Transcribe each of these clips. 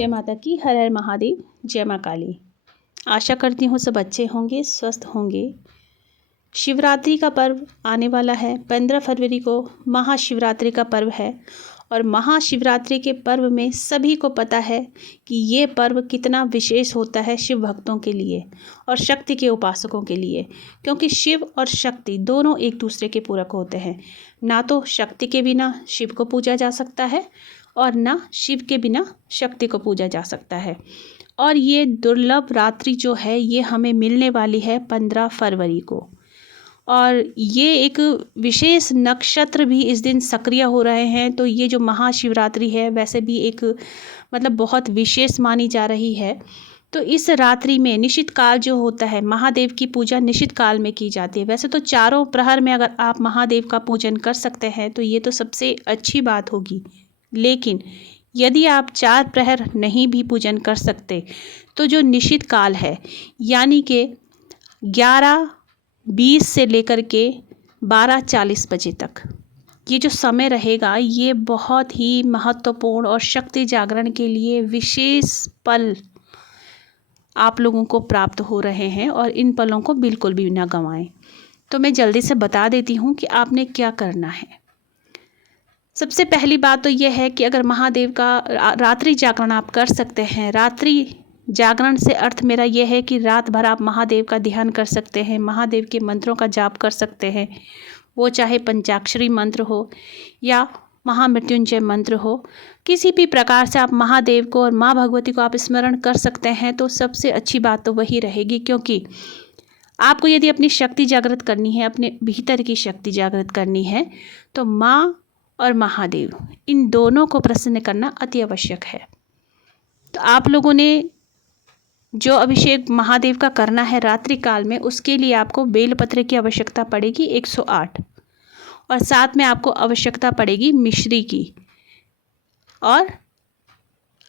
जय माता की, हर हर महादेव, जय माँ काली। आशा करती हूँ सब अच्छे होंगे, स्वस्थ होंगे। शिवरात्रि का पर्व आने वाला है। 15 फरवरी को महाशिवरात्रि का पर्व है और महाशिवरात्रि के पर्व में सभी को पता है कि ये पर्व कितना विशेष होता है शिव भक्तों के लिए और शक्ति के उपासकों के लिए, क्योंकि शिव और शक्ति दोनों एक दूसरे के पूरक होते हैं। ना तो शक्ति के बिना शिव को पूजा जा सकता है और ना शिव के बिना शक्ति को पूजा जा सकता है। और ये दुर्लभ रात्रि जो है ये हमें मिलने वाली है 15 फरवरी को, और ये एक विशेष नक्षत्र भी इस दिन सक्रिय हो रहे हैं। तो ये जो महाशिवरात्रि है वैसे भी एक बहुत विशेष मानी जा रही है। तो इस रात्रि में निशित काल जो होता है, महादेव की पूजा निशित काल में की जाती है। वैसे तो चारों प्रहर में अगर आप महादेव का पूजन कर सकते हैं तो ये तो सबसे अच्छी बात होगी, लेकिन यदि आप 4 प्रहर नहीं भी पूजन कर सकते तो जो निशित काल है यानी कि 11:20 से लेकर के 12:40 बजे तक ये जो समय रहेगा ये बहुत ही महत्वपूर्ण और शक्ति जागरण के लिए विशेष पल आप लोगों को प्राप्त हो रहे हैं, और इन पलों को बिल्कुल भी ना गंवाएं। तो मैं जल्दी से बता देती हूँ कि आपने क्या करना है। सबसे पहली बात तो यह है कि अगर महादेव का रात्रि जागरण आप कर सकते हैं, रात्रि जागरण से अर्थ मेरा यह है कि रात भर आप महादेव का ध्यान कर सकते हैं, महादेव के मंत्रों का जाप कर सकते हैं, वो चाहे पंचाक्षरी मंत्र हो या महामृत्युंजय मंत्र हो, किसी भी प्रकार से आप महादेव को और माँ भगवती को आप स्मरण कर सकते हैं। तो सबसे अच्छी बात तो वही रहेगी, क्योंकि आपको यदि अपनी शक्ति जागृत करनी है, अपने भीतर की शक्ति जागृत करनी है, तो माँ और महादेव इन दोनों को प्रसन्न करना अति आवश्यक है। तो आप लोगों ने जो अभिषेक महादेव का करना है रात्रि काल में, उसके लिए आपको बेलपत्र की आवश्यकता पड़ेगी 108, और साथ में आपको आवश्यकता पड़ेगी मिश्री की और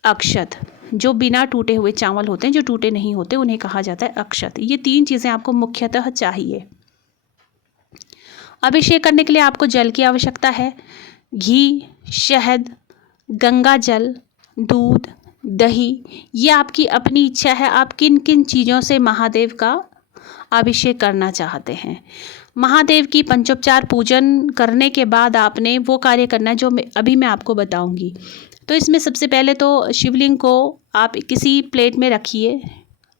अक्षत। जो बिना टूटे हुए चावल होते हैं, जो टूटे नहीं होते, उन्हें कहा जाता है अक्षत। ये 3 चीज़ें आपको मुख्यतः चाहिए। अभिषेक करने के लिए आपको जल की आवश्यकता है, घी, शहद, गंगा जल, दूध, दही। ये आपकी अपनी इच्छा है, आप किन किन चीज़ों से महादेव का अभिषेक करना चाहते हैं। महादेव की पंचोपचार पूजन करने के बाद आपने वो कार्य करना है जो मैं आपको बताऊंगी। तो इसमें सबसे पहले तो शिवलिंग को आप किसी प्लेट में रखिए।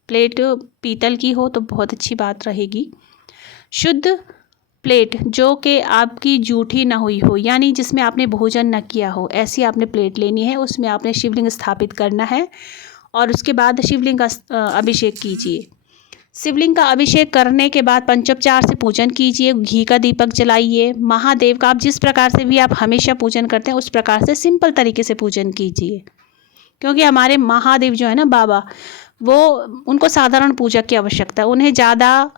प्लेट पीतल की हो तो बहुत अच्छी बात रहेगी। शुद्ध प्लेट जो कि आपकी जूठी ना हुई हो, यानी जिसमें आपने भोजन न किया हो, ऐसी आपने प्लेट लेनी है। उसमें आपने शिवलिंग स्थापित करना है और उसके बाद शिवलिंग का अभिषेक कीजिए। शिवलिंग का अभिषेक करने के बाद पंचोपचार से पूजन कीजिए, घी का दीपक जलाइए। महादेव का आप जिस प्रकार से भी आप हमेशा पूजन करते हैं उस प्रकार से सिंपल तरीके से पूजन कीजिए, क्योंकि हमारे महादेव जो है ना बाबा, वो उनको साधारण पूजा की आवश्यकता है। उन्हें ज़्यादा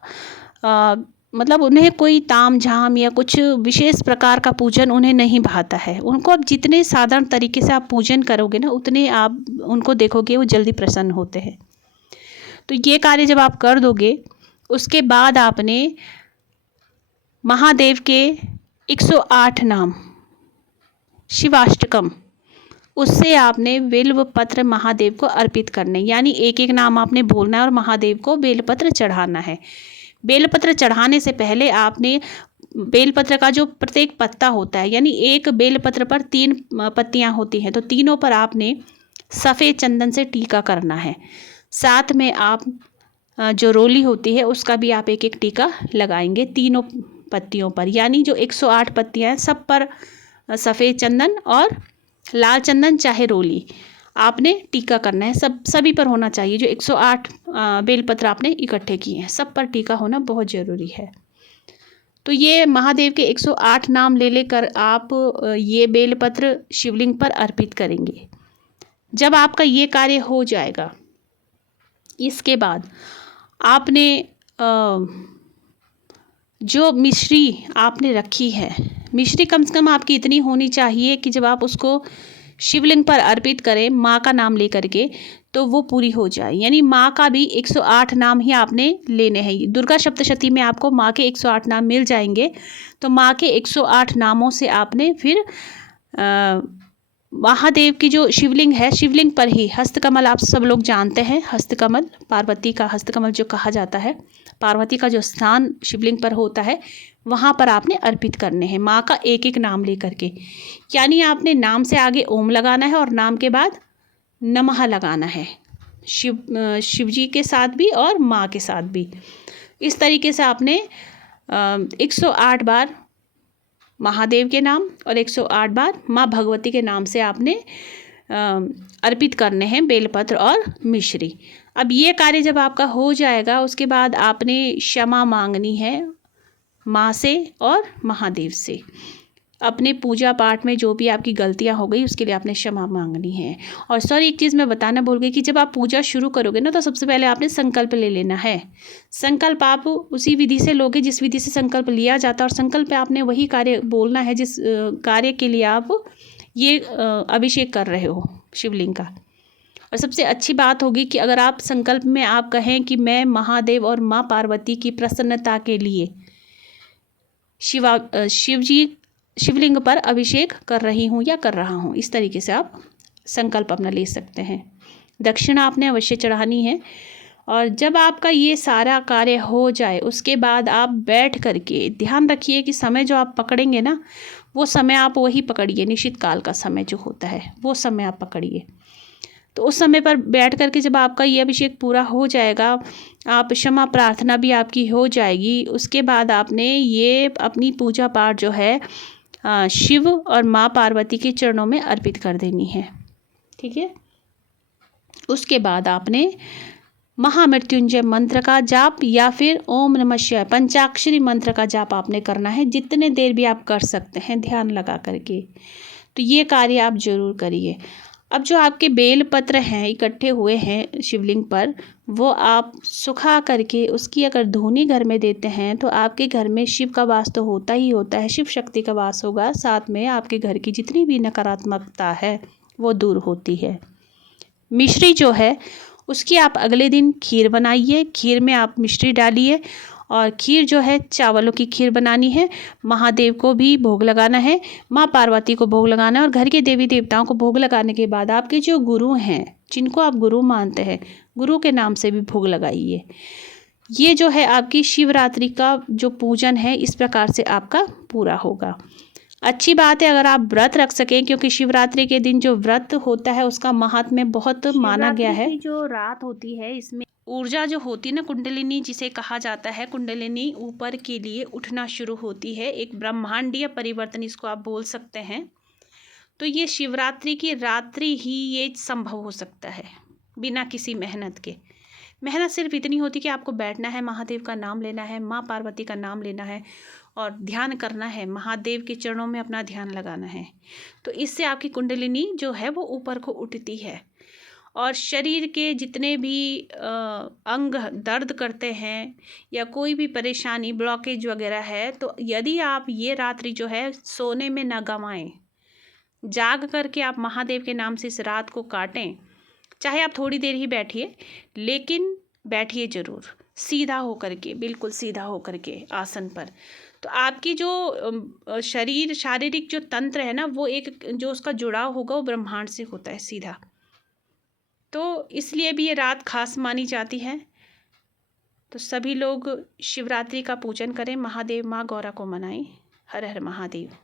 उन्हें कोई ताम झाम या कुछ विशेष प्रकार का पूजन उन्हें नहीं भाता है। उनको आप जितने साधारण तरीके से आप पूजन करोगे ना, उतने आप उनको देखोगे वो जल्दी प्रसन्न होते हैं। तो ये कार्य जब आप कर दोगे, उसके बाद आपने महादेव के 108 नाम शिवाष्टकम, उससे आपने बेल पत्र महादेव को अर्पित करने, यानी एक एक नाम आपने बोलना है और महादेव को बेलपत्र चढ़ाना है। बेलपत्र चढ़ाने से पहले आपने बेलपत्र का जो प्रत्येक पत्ता होता है, यानी एक बेलपत्र पर 3 पत्तियां होती हैं, तो तीनों पर आपने सफ़ेद चंदन से टीका करना है। साथ में आप जो रोली होती है उसका भी आप एक एक टीका लगाएंगे तीनों पत्तियों पर, यानी जो 108 पत्तियां हैं सब पर सफ़ेद चंदन और लाल चंदन चाहे रोली आपने टीका करना है। सभी पर होना चाहिए। जो 108 बेलपत्र आपने इकट्ठे किए हैं सब पर टीका होना बहुत ज़रूरी है। तो ये महादेव के 108 नाम ले लेकर आप ये बेलपत्र शिवलिंग पर अर्पित करेंगे। जब आपका ये कार्य हो जाएगा, इसके बाद आपने जो मिश्री आपने रखी है, मिश्री कम से कम आपकी इतनी होनी चाहिए कि जब आप उसको शिवलिंग पर अर्पित करें माँ का नाम लेकर के, तो वो पूरी हो जाए। यानी माँ का भी 108 नाम ही आपने लेने हैं। दुर्गा सप्तशती में आपको माँ के 108 नाम मिल जाएंगे। तो माँ के 108 नामों से आपने फिर महादेव की जो शिवलिंग है, शिवलिंग पर ही हस्तकमल, आप सब लोग जानते हैं हस्तकमल, पार्वती का हस्तकमल जो कहा जाता है, पार्वती का जो स्थान शिवलिंग पर होता है वहाँ पर आपने अर्पित करने हैं माँ का एक एक नाम लेकर के। यानी आपने नाम से आगे ओम लगाना है और नाम के बाद नमः लगाना है, शिव जी के साथ भी और माँ के साथ भी। इस तरीके से आपने 108 बार महादेव के नाम और 108 बार माँ भगवती के नाम से आपने अर्पित करने हैं बेलपत्र और मिश्री। अब ये कार्य जब आपका हो जाएगा उसके बाद आपने क्षमा मांगनी है माँ से और महादेव से। अपने पूजा पाठ में जो भी आपकी गलतियाँ हो गई उसके लिए आपने क्षमा मांगनी है। और सर एक चीज़ मैं बताना भूल गई कि जब आप पूजा शुरू करोगे ना तो सबसे पहले आपने संकल्प ले लेना है। संकल्प आप उसी विधि से लोगे जिस विधि से संकल्प लिया जाता है, और संकल्प पे आपने वही कार्य बोलना है जिस कार्य के लिए आप ये अभिषेक कर रहे हो शिवलिंग का। और सबसे अच्छी बात होगी कि अगर आप संकल्प में आप कहें कि मैं महादेव और माँ पार्वती की प्रसन्नता के लिए शिवलिंग पर अभिषेक कर रही हूँ या कर रहा हूँ, इस तरीके से आप संकल्प अपना ले सकते हैं। दक्षिणा आपने अवश्य चढ़ानी है। और जब आपका ये सारा कार्य हो जाए उसके बाद आप बैठ करके ध्यान रखिए कि समय जो आप पकड़ेंगे ना वो समय आप वही पकड़िए, निश्चित काल का समय जो होता है वो समय आप पकड़िए। तो उस समय पर बैठ करके जब आपका ये अभिषेक पूरा हो जाएगा, आप क्षमा प्रार्थना भी आपकी हो जाएगी, उसके बाद आपने ये अपनी पूजा पाठ जो है शिव और माँ पार्वती के चरणों में अर्पित कर देनी है। ठीक है। उसके बाद आपने महामृत्युंजय मंत्र का जाप या फिर ओम नमः शिवाय पंचाक्षरी मंत्र का जाप आपने करना है, जितने देर भी आप कर सकते हैं ध्यान लगा करके। तो ये कार्य आप जरूर करिए। अब जो आपके बेल पत्र हैं इकट्ठे हुए हैं शिवलिंग पर, वो आप सुखा करके उसकी अगर धूनी घर में देते हैं तो आपके घर में शिव का वास तो होता ही होता है, शिव शक्ति का वास होगा, साथ में आपके घर की जितनी भी नकारात्मकता है वो दूर होती है। मिश्री जो है उसकी आप अगले दिन खीर बनाइए, खीर में आप मिश्री डालिए, और खीर जो है चावलों की खीर बनानी है। महादेव को भी भोग लगाना है, माँ पार्वती को भोग लगाना है, और घर के देवी देवताओं को भोग लगाने के बाद आपके जो गुरु हैं जिनको आप गुरु मानते हैं, गुरु के नाम से भी भोग लगाइए। ये जो है आपकी शिवरात्रि का जो पूजन है इस प्रकार से आपका पूरा होगा। अच्छी बात है अगर आप व्रत रख सकें, क्योंकि शिवरात्रि के दिन जो व्रत होता है उसका महात्म्य बहुत माना गया है। जो रात होती है इसमें ऊर्जा जो होती है ना, कुंडलिनी जिसे कहा जाता है, कुंडलिनी ऊपर के लिए उठना शुरू होती है, एक ब्रह्मांडीय परिवर्तन इसको आप बोल सकते हैं। तो ये शिवरात्रि की रात्रि ही ये संभव हो सकता है बिना किसी मेहनत के। मेहनत सिर्फ इतनी होती कि आपको बैठना है, महादेव का नाम लेना है, माँ पार्वती का नाम लेना है और ध्यान करना है, महादेव के चरणों में अपना ध्यान लगाना है। तो इससे आपकी कुंडलिनी जो है वो ऊपर को उठती है, और शरीर के जितने भी अंग दर्द करते हैं या कोई भी परेशानी ब्लॉकेज वगैरह है, तो यदि आप ये रात्रि जो है सोने में ना गंवाएं, जाग करके आप महादेव के नाम से इस रात को काटें। चाहे आप थोड़ी देर ही बैठिए, लेकिन बैठिए ज़रूर सीधा होकर के, बिल्कुल सीधा होकर के आसन पर। तो आपकी जो शारीरिक जो तंत्र है ना, वो एक जो उसका जुड़ाव होगा वो ब्रह्मांड से होता है सीधा। तो इसलिए भी ये रात खास मानी जाती है। तो सभी लोग शिवरात्रि का पूजन करें, महादेव माँ गौरा को मनाएं। हर हर महादेव।